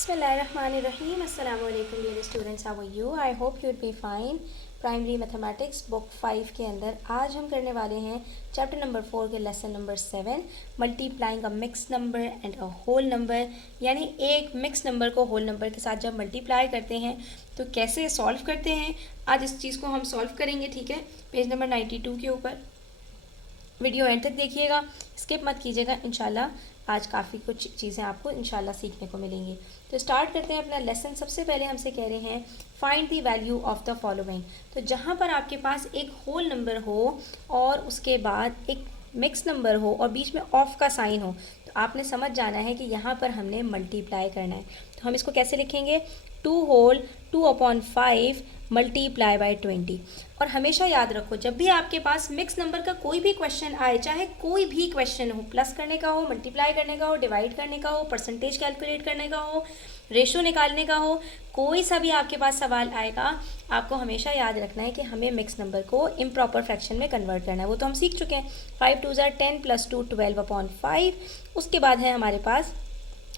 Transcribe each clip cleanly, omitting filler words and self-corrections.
Bismillahirrahmanirrahim. Assalamu alaikum dear students, how are you? I hope you would be fine. Primary mathematics book 5 के अंदर आज हम करने वाले हैं चैप्टर नंबर 4 के lesson number 7 multiplying a mix number and a whole number, यानी एक मिक्स नंबर को होल नंबर के साथ जब मल्टीप्लाई करते हैं तो कैसे सॉल्व करते हैं। आज इस चीज़ को हम सॉल्व करेंगे, ठीक है। पेज नंबर 92 के ऊपर वीडियो एंड तक देखिएगा, स्किप मत कीजिएगा। इंशाल्लाह आज काफ़ी कुछ चीज़ें आपको इंशाल्लाह सीखने को मिलेंगी। तो स्टार्ट करते हैं अपना लेसन। सबसे पहले हमसे कह रहे हैं find the value of the following. तो जहाँ पर आपके पास एक होल नंबर हो और उसके बाद एक मिक्स नंबर हो और बीच में ऑफ का साइन हो, तो आपने समझ जाना है कि यहाँ पर हमने मल्टीप्लाई करना है। तो हम इसको कैसे लिखेंगे, 2 होल 2/5 मल्टीप्लाई बाय 20। और हमेशा याद रखो, जब भी आपके पास मिक्स नंबर का कोई भी क्वेश्चन आए, चाहे कोई भी क्वेश्चन हो, प्लस करने का हो, मल्टीप्लाई करने का हो, डिवाइड करने का हो, परसेंटेज कैलकुलेट करने का हो, रेशो निकालने का हो, कोई सा भी आपके पास सवाल आएगा, आपको हमेशा याद रखना है कि हमें मिक्स नंबर को इम्प्रॉपर फ्रैक्शन में कन्वर्ट करना है। वो तो हम सीख चुके हैं। 5 2 10 + 2 12/5। उसके बाद है हमारे पास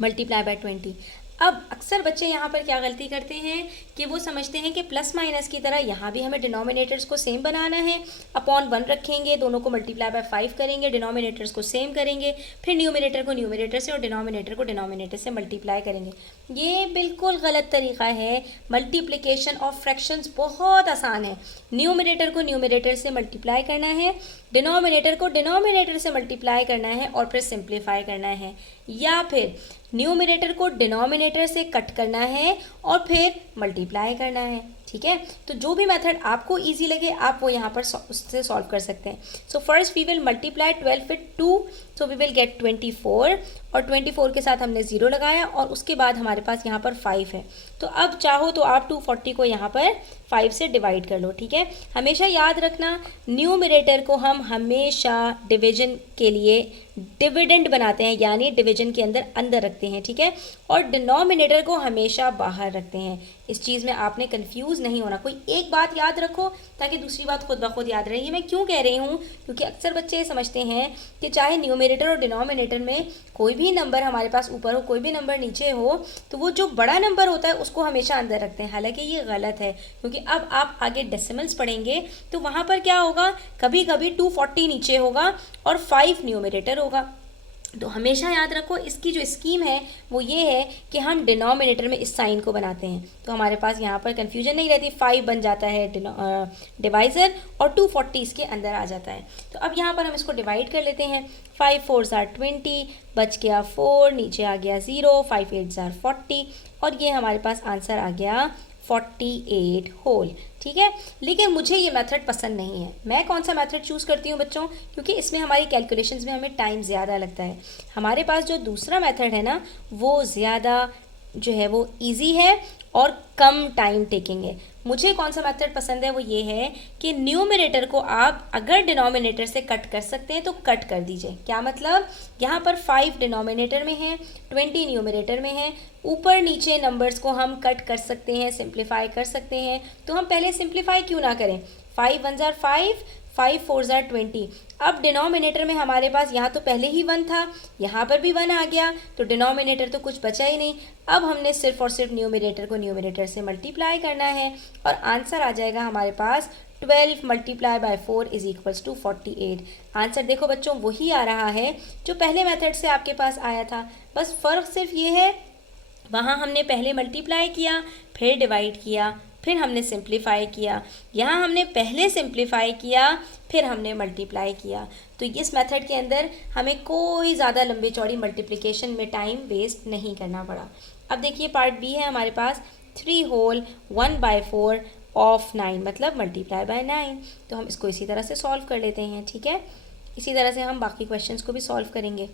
मल्टीप्लाई बाय 20। अब अक्सर बच्चे यहाँ पर क्या गलती करते हैं कि वो समझते हैं कि प्लस माइनस की तरह यहाँ भी हमें डिनोमिनेटर्स को सेम बनाना है, अपॉन 1 रखेंगे, दोनों को मल्टीप्लाई बाय 5 करेंगे, डिनोमिनेटर्स को सेम करेंगे, फिर न्यूमिनेटर को न्यूमिनेटर से और डिनोमिनेटर को डिनोमिनेटर से मल्टीप्लाई करेंगे। ये बिल्कुल गलत तरीका है। मल्टीप्लिकेशन ऑफ फ्रैक्शंस बहुत आसान है। न्यूमिनेटर को न्यूमिनेटर से मल्टीप्लाई करना है, डिनोमिनेटर को डिनोमिनेटर से मल्टीप्लाई करना है और फिर सिंप्लीफाई करना है, या फिर न्यूमिनेटर को डिनोमिनेटर से कट करना है और फिर मल्टीप्लाई करना है, ठीक है। तो जो भी मेथड आपको इजी लगे आप वो यहाँ पर उससे सॉल्व कर सकते हैं। So first we will multiply 12 with 2, so we will get 24, और 24 के साथ हमने 0 लगाया और उसके बाद हमारे पास यहाँ पर 5 है। तो अब चाहो तो आप 240 को यहाँ पर 5 से डिवाइड कर लो, ठीक है। हमेशा याद रखना, न्यूमिनेटर को हम हमेशा डिवीजन के लिए डिविडेंड बनाते हैं, यानी डिवीजन के अंदर रखते हैं, ठीक है, और डिनोमिनेटर को हमेशा बाहर रखते हैं। इस चीज़ में आपने कंफ्यूज नहीं होना। कोई एक बात याद रखो ताकि दूसरी बात खुद ब खुद याद रहे। ये मैं क्यों कह रही हूँ, क्योंकि अक्सर बच्चे ये समझते हैं कि चाहे न्यूमिनेटर और डिनोमिनेटर में कोई भी नंबर हमारे पास ऊपर हो, कोई भी नंबर नीचे हो, तो वो जो बड़ा नंबर होता है उसको हमेशा अंदर रखते हैं। हालांकि ये गलत है, क्योंकि अब आप आगे डेसिमल्स पढ़ेंगे तो वहाँ पर क्या होगा, कभी कभी 240 नीचे होगा और 5 न्यूमिनेटर होगा। तो हमेशा याद रखो, इसकी जो स्कीम है वो ये है कि हम डिनोमिनेटर में इस साइन को बनाते हैं, तो हमारे पास यहाँ पर कन्फ्यूजन नहीं रहती। 5 बन जाता है डिवाइज़र और 240 इसके अंदर आ जाता है। तो अब यहाँ पर हम इसको डिवाइड कर लेते हैं। 5 4 20, बच गया 4, नीचे आ गया 0, 5 8 40, और ये हमारे पास आंसर आ गया 48 होल, ठीक है। लेकिन मुझे ये मेथड पसंद नहीं है। मैं कौन सा मेथड चूज़ करती हूँ बच्चों, क्योंकि इसमें हमारी कैलकुलेशंस में हमें टाइम ज़्यादा लगता है। हमारे पास जो दूसरा मेथड है ना, वो ज़्यादा जो है वो इजी है और कम टाइम टेकिंग है। मुझे कौन सा मेथड पसंद है, वो ये है कि न्यूमिनेटर को आप अगर डिनोमिनेटर से कट कर सकते हैं तो कट कर दीजिए। क्या मतलब, यहाँ पर 5 डिनोमिनेटर में है, 20 न्यूमिनेटर में है, ऊपर नीचे नंबर्स को हम कट कर सकते हैं, सिंप्लीफाई कर सकते हैं। तो हम पहले सिंप्लीफाई क्यों ना करें। 5 1 5, 5 4 20। अब डिनोमिनेटर में हमारे पास यहाँ तो पहले ही 1 था, यहाँ पर भी 1 आ गया, तो डिनोमिनेटर तो कुछ बचा ही नहीं। अब हमने सिर्फ और सिर्फ न्यूमिनेटर को न्यूमिनेटर से मल्टीप्लाई करना है और आंसर आ जाएगा हमारे पास 12 मल्टीप्लाई बाय 4 = 48। आंसर देखो बच्चों वही आ रहा है जो पहले मेथड से आपके पास आया था, बस फ़र्क सिर्फ ये है, वहाँ हमने पहले मल्टीप्लाई किया, फिर डिवाइड किया, फिर हमने सिंप्लीफाई किया। यहाँ हमने पहले सिंप्लीफाई किया, फिर हमने मल्टीप्लाई किया। तो इस मेथड के अंदर हमें कोई ज़्यादा लंबी चौड़ी मल्टीप्लिकेशन में टाइम वेस्ट नहीं करना पड़ा। अब देखिए पार्ट बी है हमारे पास, 3 होल 1/4 ऑफ 9, मतलब मल्टीप्लाई बाय 9। तो हम इसको इसी तरह से सॉल्व कर लेते हैं, ठीक है। इसी तरह से हम बाकी क्वेश्चंस को भी सॉल्व करेंगे।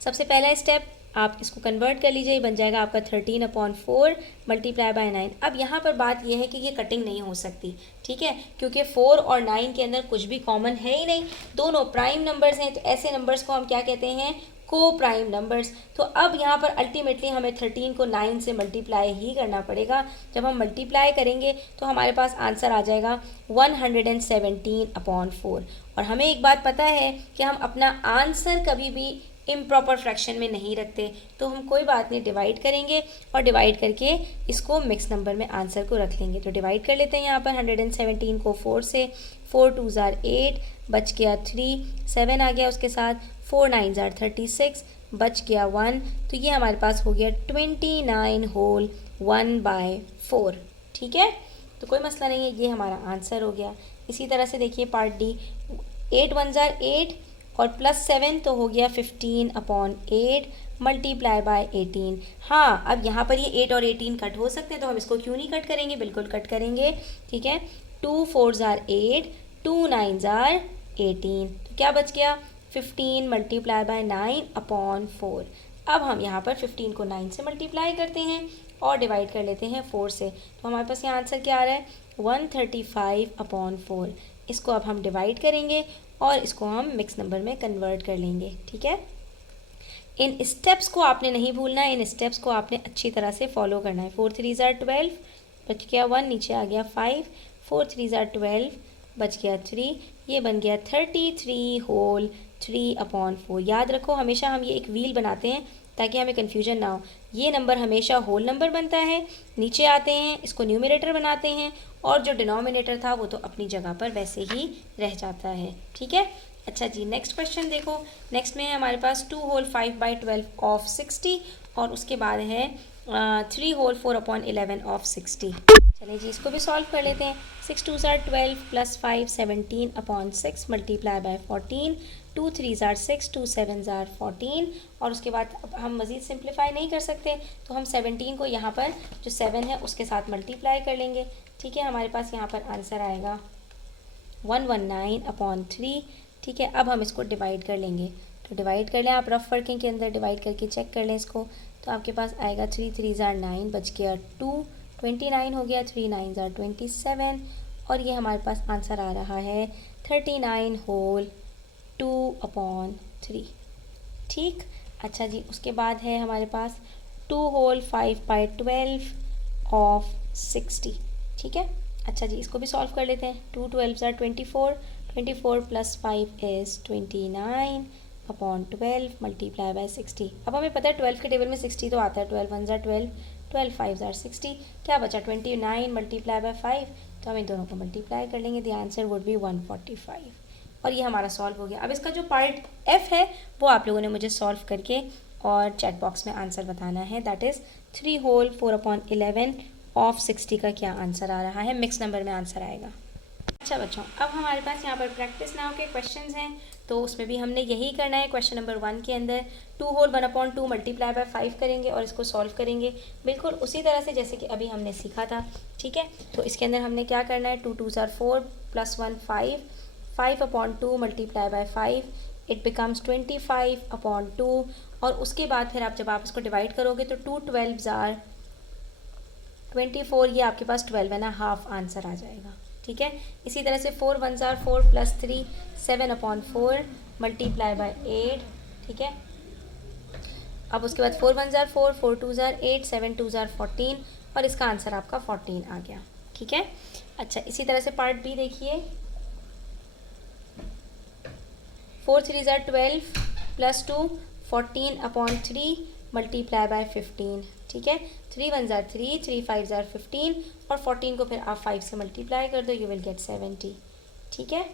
सबसे पहला स्टेप, आप इसको कन्वर्ट कर लीजिए, बन जाएगा आपका 13/4 मल्टीप्लाई बाय 9। अब यहाँ पर बात यह है कि ये कटिंग नहीं हो सकती, ठीक है, क्योंकि 4 और 9 के अंदर कुछ भी कॉमन है ही नहीं, दोनों प्राइम नंबर्स हैं। तो ऐसे नंबर्स को हम क्या कहते हैं, को प्राइम नंबर्स। तो अब यहाँ पर अल्टीमेटली हमें 13 को 9 से मल्टीप्लाई ही करना पड़ेगा। जब हम मल्टीप्लाई करेंगे तो हमारे पास आंसर आ जाएगा 117/4। और हमें एक बात पता है कि हम अपना आंसर कभी भी इम्प्रॉपर फ्रैक्शन में नहीं रखते, तो हम कोई बात नहीं, डिवाइड करेंगे और डिवाइड करके इसको मिक्स नंबर में आंसर को रख लेंगे। तो डिवाइड कर लेते हैं यहाँ पर 117 को 4 से, 4 2 ज़ार 8, बच गया 3, 7 आ गया उसके साथ, 4 9 ज़ार 36, बच गया 1, तो ये हमारे पास हो गया 29 होल 1/4। ठीक है, तो कोई मसला नहीं है, ये हमारा आंसर हो गया। इसी तरह से देखिए पार्ट डी, 8 1 ज़ार 8 और +7 तो हो गया 15/8 मल्टीप्लाई बाय 18। हाँ, अब यहाँ पर ये 8 और 18 कट हो सकते हैं, तो हम इसको क्यों नहीं कट करेंगे, बिल्कुल कट करेंगे। ठीक है, 2 4 ज़ार 8, 2 9 ज़ार 18, तो क्या बच गया 15 मल्टीप्लाई बाय 9/4। अब हम यहाँ पर 15 को 9 से मल्टीप्लाई करते हैं और डिवाइड कर लेते हैं 4 से, तो हमारे पास यहाँ आंसर क्या आ रहा है 135/4। इसको अब हम डिवाइड करेंगे और इसको हम मिक्स नंबर में कन्वर्ट कर लेंगे। ठीक है, इन स्टेप्स को आपने नहीं भूलना है, इन स्टेप्स को आपने अच्छी तरह से फॉलो करना है। 4 3 ज़ार 12, बच गया 1, नीचे आ गया 5, 4 3 ज़ार 12, बच गया 3, ये बन गया 33 होल 3/4। याद रखो, हमेशा हम ये एक व्हील बनाते हैं ताकि हमें कन्फ्यूजन ना हो। ये नंबर हमेशा होल नंबर बनता है, नीचे आते हैं, इसको न्यूमरेटर बनाते हैं, और जो डिनोमिनेटर था वो तो अपनी जगह पर वैसे ही रह जाता है। ठीक है, अच्छा जी, नेक्स्ट क्वेश्चन देखो। नेक्स्ट में है हमारे पास 2 होल 5/12 ऑफ 60 और उसके बाद है 3 होल 4/11 ऑफ 60। चलिए जी, इसको भी सॉल्व कर लेते हैं। 6 2 ज़ार 12 + 5 17/6 मल्टीप्लाई बाय 14, 2 3 ज़ार 6, 2 7 ज़ार 14, और उसके बाद अब हम मज़ीद सिंप्लीफाई नहीं कर सकते, तो हम 17 को यहाँ पर जो 7 है उसके साथ मल्टीप्लाई कर लेंगे। ठीक है, हमारे पास यहाँ पर आंसर आएगा 119/3। ठीक है, अब हम इसको डिवाइड कर लेंगे, तो डिवाइड कर लें आप रफ वर्किंग के अंदर, डिवाइड करके चेक कर लें इसको, तो आपके पास आएगा 3 3 ज़ार 9, बच गया 2, 29 हो गया, 3 9 ज़ार 27, और ये हमारे पास आंसर आ रहा है 39 होल 2/3। ठीक, अच्छा जी, उसके बाद है हमारे पास 2 होल 5/12 ऑफ 60। ठीक है, अच्छा जी, इसको भी सॉल्व कर लेते हैं। 2 12 ज़ार 24, 24 + 5 इज़ 29/12 मल्टीप्लाई बाय 60। अब हमें पता है 12 के टेबल में 60 तो आता है, 12 1 ज़ार 12, 12 5 ज़ार 60, क्या बचा 29 मल्टीप्लाई बाय 5, तो हम इन दोनों को मल्टीप्लाई कर लेंगे, द आंसर वुड बी 145, और ये हमारा सॉल्व हो गया। अब इसका जो पार्ट एफ है वो आप लोगों ने मुझे सॉल्व करके और चैट बॉक्स में आंसर बताना है, दैट इज़ 3 होल 4/11 ऑफ 60 का क्या आंसर आ रहा है, मिक्स नंबर में आंसर आएगा। अच्छा बच्चों, अब हमारे पास यहाँ पर प्रैक्टिस नाउ के क्वेश्चंस हैं, तो उसमें भी हमने यही करना है। क्वेश्चन नंबर 1 के अंदर 2 होल 1/2 मल्टीप्लाई बाय 5 करेंगे और इसको सॉल्व करेंगे बिल्कुल उसी तरह से जैसे कि अभी हमने सीखा था। ठीक है, तो इसके अंदर हमने क्या करना है, 2 2 ज़ार 4 + 1 5, 5/2 मल्टीप्लाई बाय 5, इट बिकम्स 25/2, और उसके बाद फिर आप जब आप इसको डिवाइड करोगे तो 2 12 ज़ार 24, ये आपके पास 12 है ना, हाफ आंसर आ जाएगा। ठीक है, इसी तरह से 4 1 ज़ार 4 + 3 7/4 मल्टीप्लाई बाय 8। ठीक है, अब उसके बाद 4 1 ज़ार 4, 4 2 ज़ार 8, 7 2 ज़ार 14, और इसका आंसर आपका 14 आ गया। ठीक है, अच्छा इसी तरह से पार्ट बी देखिए, 4 3 ज़ार 12 + 2 14/3 मल्टीप्लाई बाय 15। ठीक है, 3 1 ज़ार 3, 3 5 ज़ार 15, और 14 को फिर आप 5 से मल्टीप्लाई कर दो, यू विल गेट 70। ठीक है,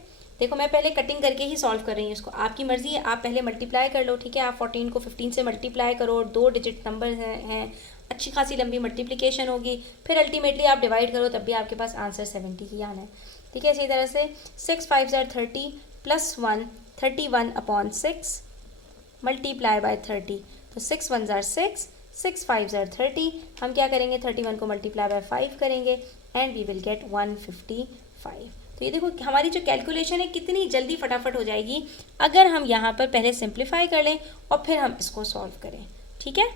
देखो मैं पहले कटिंग करके ही सॉल्व कर रही हूँ इसको, आपकी मर्ज़ी है, आप पहले मल्टीप्लाई कर लो। ठीक है, आप 14 को 15 से मल्टीप्लाई करो, 2 डिजिट नंबर हैं, अच्छी खासी लंबी मल्टीप्लिकेशन होगी, फिर अल्टीमेटली आप डिवाइड करो, तब भी आपके पास आंसर 70 ही आना है। ठीक है, इसी तरह से 6 5 ज़ार 30 + 1 31/6 मल्टीप्लाई बाय 30, तो 6 1 ज़ार 6, 6 5 ज़ार 30, हम क्या करेंगे 31 को मल्टीप्लाई बाय 5 करेंगे, एंड वी विल गेट 155। तो ये देखो हमारी जो कैलकुलेशन है कितनी जल्दी फटाफट हो जाएगी अगर हम यहाँ पर पहले सिंप्लीफाई कर लें और फिर हम इसको सॉल्व करें। ठीक है,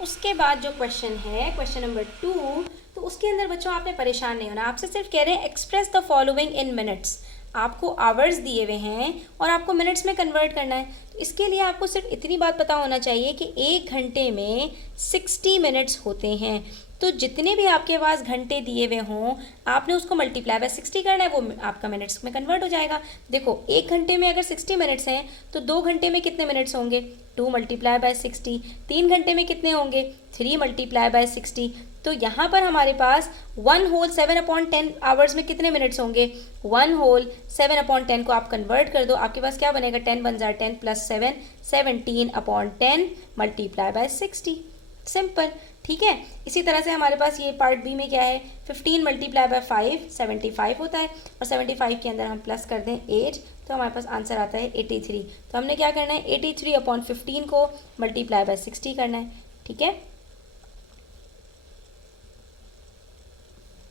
उसके बाद जो क्वेश्चन है क्वेश्चन नंबर 2, तो उसके अंदर बच्चों आपने परेशान नहीं होना, आपसे सिर्फ कह रहे हैं express the following in minutes. आपको आवर्स दिए हुए हैं और आपको मिनट्स में कन्वर्ट करना है, तो इसके लिए आपको सिर्फ इतनी बात पता होना चाहिए कि 1 घंटे में 60 मिनट्स होते हैं। तो जितने भी आपके पास घंटे दिए हुए हों आपने उसको मल्टीप्लाई बाय 60 करना है, वो आपका मिनट्स में कन्वर्ट हो जाएगा। देखो 1 घंटे में अगर 60 मिनट्स हैं तो 2 घंटे में कितने मिनट्स होंगे, 2 मल्टीप्लाई बाय 60। 3 घंटे में कितने होंगे, 3 मल्टीप्लाई बाय 60। तो यहाँ पर हमारे पास 1 होल 7/10 आवर्स में कितने मिनट्स होंगे, 1 होल 7/10 को आप कन्वर्ट कर दो, आपके पास क्या बनेगा, 10 1 jar 10 plus 7 17/10 multiply by 60। Simple, ठीक है। इसी तरह से हमारे पास ये पार्ट बी में क्या है, 15 मल्टीप्लाई बाय 5 75 होता है, और 75 के अंदर हम प्लस कर दें 8 तो हमारे पास आंसर आता है 83। तो हमने क्या करना है, 83/15 को मल्टीप्लाई बाय 60 करना है, ठीक है।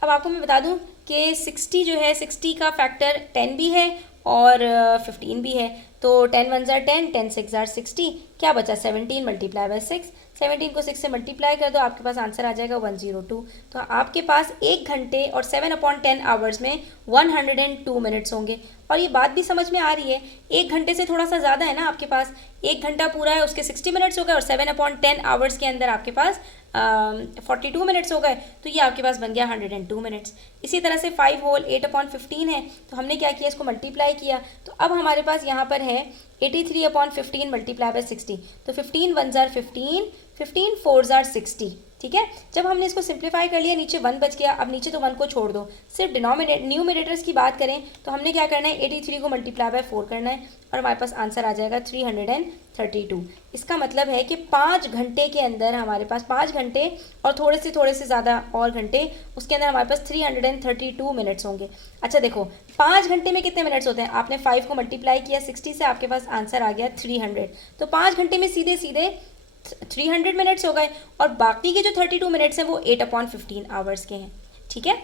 अब आपको मैं बता दूं कि 60 जो है, 60 का फैक्टर 10 भी है और 15 भी है। तो 10 1 जार 10, 10 6 जार 60, क्या बचा 17 मल्टीप्लाई बाय 6। 17 को 6 से मल्टीप्लाई कर दो, आपके पास आंसर आ जाएगा 102। तो आपके पास 1 घंटे और 7/10 आवर्स में 102 मिनट्स होंगे। और ये बात भी समझ में आ रही है, 1 घंटे से थोड़ा सा ज़्यादा है ना आपके पास, 1 घंटा पूरा है उसके 60 मिनट्स हो गए, और 7/10 आवर्स के अंदर आपके पास 42 मिनट्स हो गए, तो ये आपके पास बन गया 102 मिनट्स। इसी तरह से 5 होल 8/15 है, तो हमने क्या किया, इसको मल्टीप्लाई किया। तो अब हमारे पास यहाँ पर है 83/15 मल्टीप्लाई बाय 60। तो 15 1 जार 15, 15 4 जार 60, ठीक है। जब हमने इसको सिंप्लीफाई कर लिया, नीचे 1 बच गया, अब नीचे तो 1 को छोड़ दो, सिर्फ न्यूमिनेटर्स की बात करें तो हमने क्या करना है, 83 को मल्टीप्लाई बाय 4 करना है, और हमारे पास आंसर आ जाएगा 332। इसका मतलब है कि 5 घंटे के अंदर हमारे पास 5 घंटे और थोड़े से ज़्यादा और घंटे, उसके अंदर हमारे पास 332 मिनट्स होंगे। अच्छा देखो 5 घंटे में कितने मिनट्स होते हैं, आपने 5 को मल्टीप्लाई किया 60 से, आपके पास आंसर आ गया 300। तो 5 घंटे में सीधे सीधे 300 मिनट्स हो गए, और बाकी के जो 32 मिनट्स हैं वो 8/15 आवर्स के हैं, ठीक है।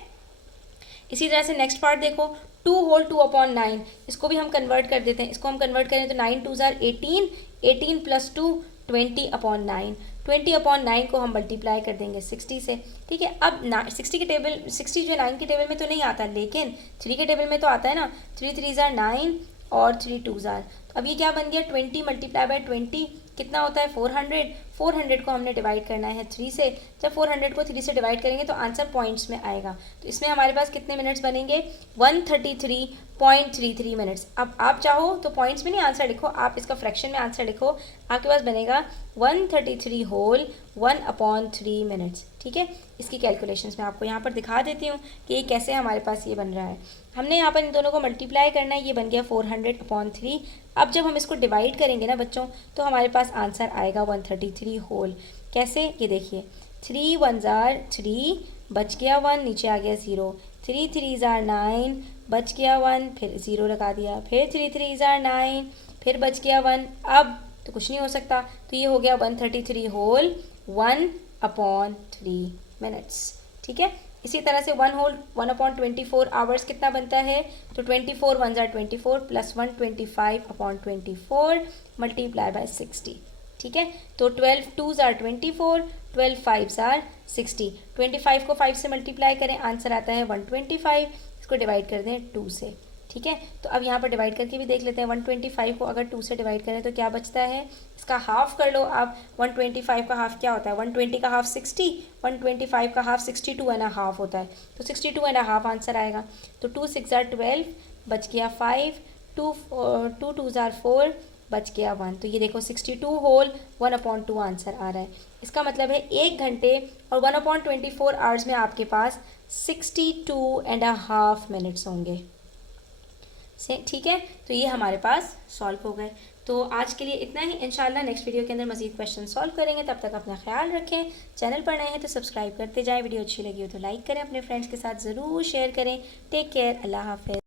इसी तरह से नेक्स्ट पार्ट देखो, 2 होल 2/9, इसको भी हम कन्वर्ट कर देते हैं। इसको हम कन्वर्ट करें तो 9 2 जार 18, 18 प्लस 2 20/9, 20/9 को हम मल्टीप्लाई कर देंगे 60 से, ठीक है। अब 60 के टेबल, 60 जो है 9 के टेबल में तो नहीं आता, लेकिन 3 के टेबल में तो आता है ना, 3 3 जार 9 और 3 2 जार, तो अब ये क्या बन गया, 20 मल्टीप्लाई बाय 20 कितना होता है 400। 400 को हमने डिवाइड करना है 3 से, जब 400 को 3 से डिवाइड करेंगे तो आंसर पॉइंट्स में आएगा। तो इसमें हमारे पास कितने मिनट्स बनेंगे, 133.33 मिनट्स। अब आप चाहो तो पॉइंट्स में नहीं आंसर लिखो, आप इसका फ्रैक्शन में आंसर लिखो, आपके पास बनेगा 133 होल 1/3 मिनट्स, ठीक है। इसकी कैलकुलेशंस मैं आपको यहाँ पर दिखा देती हूँ कि ये कैसे हमारे पास ये बन रहा है। हमने यहाँ पर इन दोनों को मल्टीप्लाई करना है, ये बन गया 400/3। अब जब हम इसको डिवाइड करेंगे ना बच्चों, तो हमारे पास आंसर आएगा 133 होल। कैसे, ये देखिए, 3 1 जार 3, बच गया 1, नीचे आ गया 0, 3 3 जार 9, बच गया 1, फिर 0 लगा दिया, फिर 3 3 जार 9, फिर बच गया 1, अब तो कुछ नहीं हो सकता, तो ये हो गया 133 होल 1/3 मिनट्स, ठीक है। इसी तरह से 1 होल 1/24 आवर्स कितना बनता है, तो 24 1 जार 24 प्लस 125/24 मल्टीप्लाई बाय 60, ठीक है। तो 12 2 जार 24, 12 5 जार 60, 25 को 5 से मल्टीप्लाई करें, आंसर आता है 125। इसको डिवाइड कर दें 2 से, ठीक है। तो अब यहाँ पर डिवाइड करके भी देख लेते हैं, 125 को अगर 2 से डिवाइड करें तो क्या बचता है, इसका हाफ कर लो आप। 125 का हाफ क्या होता है, 120 का हाफ 60, 125 का हाफ 62.5 होता है, तो 62.5 आंसर आएगा। तो 2 6 जार 12, बच गया 5, 2 2 जार 4, बच गया 1। तो ये देखो 62 होल 1/2 आंसर आ रहा है। इसका मतलब है 1 घंटे और 1/24 आवर्स में आपके पास 62.5 मिनट्स होंगे, से ठीक है। तो ये हमारे पास सॉल्व हो गए। तो आज के लिए इतना ही, इंशाल्लाह नेक्स्ट वीडियो के अंदर मजीद क्वेश्चन सॉल्व करेंगे। तब तक अपना ख्याल रखें, चैनल पर नए हैं तो सब्सक्राइब करते जाएं, वीडियो अच्छी लगी हो तो लाइक करें, अपने फ्रेंड्स के साथ ज़रूर शेयर करें। टेक केयर, अल्लाह हाफ़िज़।